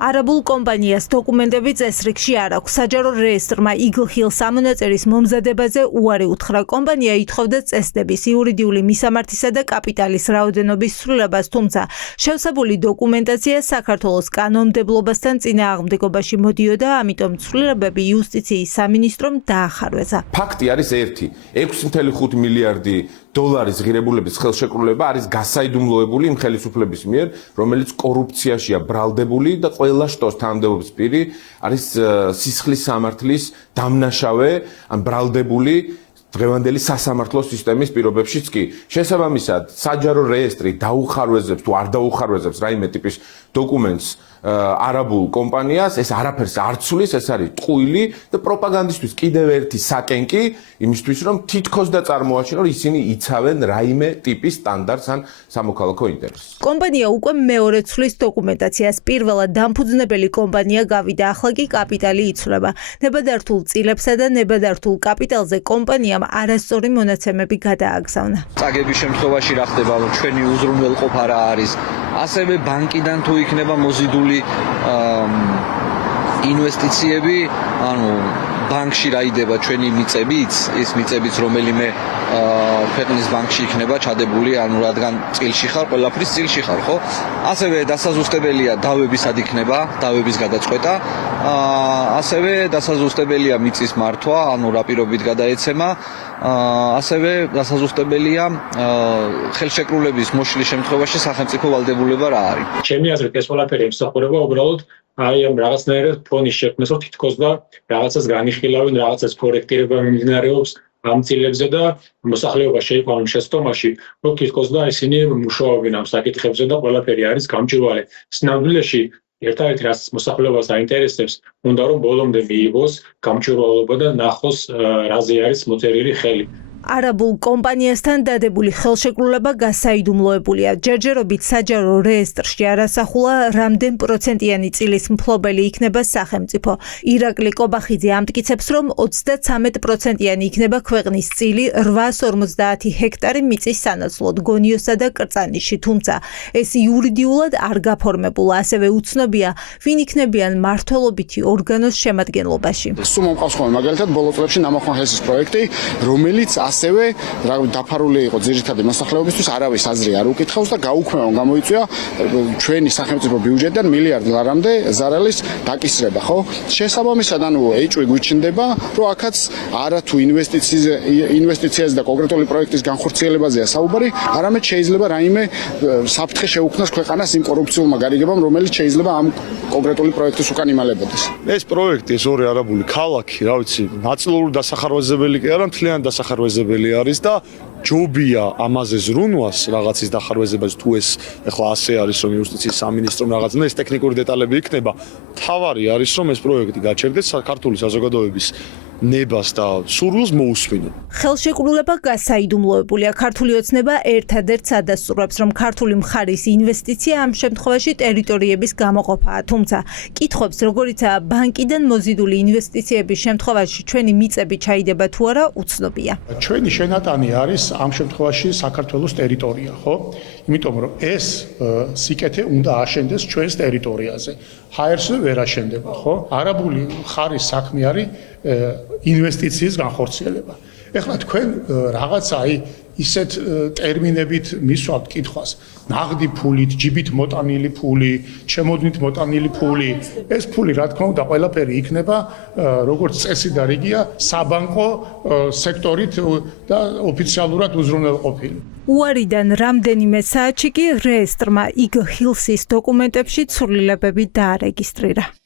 არაბულ კომპანიას დოკუმენტები წესრიგში არ აქვს. საჯარო რეესტრმა Eagle Hill სამონაწერის მომზადებაზე უარი უთხრა. კომპანია ითხოვდა წესდების, იურიდიული მისამართისა და კაპიტალის რაოდენობის ცვლილებას, თუმცა შევსებული დოკუმენტაცია საქართველოს კანონმდებლობასთან წინააღმდეგობაში მოდიოდა, ამიტომ ცვლილებები იუსტიციის სამინისტრომ დაახარვეზა. ფაქტი არის ერთი, 6.5 მილიარდი დოლარის ღირებულების ხელშეკრულება არის გასაიდუმლოებული იმ ხელისუფლების მიერ, რომელიც კორუფციაშია ბრალდებული და ყველა შტოს თანამდებობის პირი არის სისხლის სამართლის დამნაშავე, ან ბრალდებული დღევანდელი სასამართლო სისტემის პირობებშიც კი. შესაბამისად, საჯარო რეესტრი დაუხარვეზებს თუ არ დაუხარვეზებს რაიმე ტიპის დოკუმენტს არაბულ კომპანიას, ეს არაფერს არ ცვლის, ეს არის ტყუილი და პროპაგანდისტვის კიდევ ერთი საკენკი იმისთვის, რომ თითქოს და წარმოაჩინონ, რომ ისინი იცავენ რაიმე ტიპის სტანდარტს ან სამოქალაქო ინტერესს. კომპანია უკვე მეორე ცვლის დოკუმენტაციას. პირველად დამფუძნებელი კომპანია გავიდა, ახლა კი კაპიტალი იცვლება. ნებადართულ წილებსა და ნებადართულ კაპიტალზე კომპანიამ არასწორი მონაცემები გადააგზავნა. წაგების შემთხვევაში რა ხდება, ჩვენი უზრუნველყოფა რა არის, ასევე ბანკიდან თუ იქნება მოზიდული ინვესტიციები, ანუ ბანკში რა იდება ჩვენი მიწებიც, ის მიწებიც რომელიმე ქვეყნის ბანკში იქნება ჩადებული, ანუ რადგან წილში ხარ, ყველაფრის წილში ხარ, ხო? ასევე დასაზუსტებელია დავების სად იქნება, დავების გადაწყვეტა, ასევე დასაზუსტებელია მიწის მართვა, ანუ რა პირობით გადაეცემა, ასევე დასაზუსტებელია ხელშეკრულების მოშლის შემთხვევაში სახელმწიფო ვალდებულება რა არის. ჩემი აზრით ეს ყველაფერი ემსახურება უბრალოდ აი ამ რაღაცნაირად ფონის შექმნას, რომ თითქოს და რაღაცას განიხილავენ, რაღაცას კორექტირება მიმდინარეობს ამ წილებზე და მოსახლეობა შეიყვანონ შეცდომაში, რომ თითქოს და ისინი მუშაობენ ამ საკითხებზე და ყველაფერი არის გამჭვირვალე. სინამდვილეში ერთადერთი რაც მოსახლეობას აინტერესებს, უნდა რომ ბოლომდე მიიღოს გამჭვირვალობა და ნახოს რაზე არის მოწერილი ხელი. არაბულ კომპანიასთან დადებული ხელშეკრულება გასაიდუმლოებულია. ჯერჯერობით საჯარო რეესტრში არასახულა, რამდენ პროცენტიანი წილის მფლობელი იქნება სახელმწიფო. ირაკლი კობახიძე ამტკიცებს, რომ 33%-იანი იქნება ქვეყნის წილი 850 ჰექტარი მიწის სანაცვლოდ გონიოსა და კრწანიშში, თუმცა ეს იურიდიულად არ გაფორმებულა, ასევე უცნობია, ვინ იქნებიან მმართველობითი ორგანოს შემადგენლობაში. სულ მომყავს ხოლმე მაგალითად ბოლო წლებში ნამახვან ჰესის პროექტი, რომელიც ასევე დაფარული იყო ძირითადად მოსახლეობისთვის, არავის აზრი არ უკითხავს და გაუქმებამ გამოიწვია ჩვენი სახელმწიფო ბიუჯეტიდან მილიარდ ლარამდე ზარალის დაკისრება, ხო? შესაბამისად, ანუ ეჭვი გვიჩნდება, რომ აქაც არა თუ ინვესტიციაზე და კონკრეტული პროექტის განხორციელებაზეა საუბარი, არამედ შეიძლება რაიმე საფრთხე შეუქმნას ქვეყანას იმ კორუფციულმა გარიგებამ, რომელიც შეიძლება ამ კონკრეტული პროექტის უკან იმალებოდეს. ეს პროექტი, ეს ორი არაბული ქალაქი, რა ვიცი, ნაწილობრივ დასახარვეზებელი კი არა, მთლიანად დასახარვეზებელი არის და ჯობია ამაზე ზრუნვას რაღაცის დახარვეზებას თუ ეს ეხლა ასე არის რომ იუსტიციის სამინისტრომ რაღაც ეს ტექნიკური დეტალები იქნება თავარი არის რომ ეს პროექტი გაჩერდეს საქართველოს საზოგადოების ნებას და სურვილს მოусმინო. ხელშეკრულება გასაიდუმლოებულია. ქართული ოცნება ერთადერთს ადასტურებს, რომ ქართული მხარის ინვესტიცია ამ შემთხვევაში ტერიტორიების გამოყოფაა, თუმცა კითხვებს, როგორიცაა ბანკიდან მოზიდული ინვესტიციების შემთხვევაში ჩვენი მიწები ჩაიდება თუ არა, უცნობია. ჩვენი შენატანი არის ამ შემთხვევაში საქართველოს ტერიტორია, ხო? იმიტომ რომ ეს სიკეთე უნდა აშენდეს ჩვენს ტერიტორიაზე. ჰაერზე ვერ აშენდება, ხო? არაბული მხარის საქმე არის ინვესტიციის განხორციელება. ეხლა თქვენ რაღაცა ისეთ ტერმინებით მისვავთ კითხვას, ნაღდი ფულით, ჯიბით მოტანილი ფული, ჩემოდნით მოტანილი ფული, ეს ფული რა თქმა უნდა ყველაფერი იქნება როგორც წესი და რიგია საბანკო სექტორით და ოფიციალურად უზრუნველყოფილი. უარიდან რამდენიმე საათში კი რეესტრმა Eagle Hill-ის დოკუმენტებში ცვლილებები დაარეგისტრირა.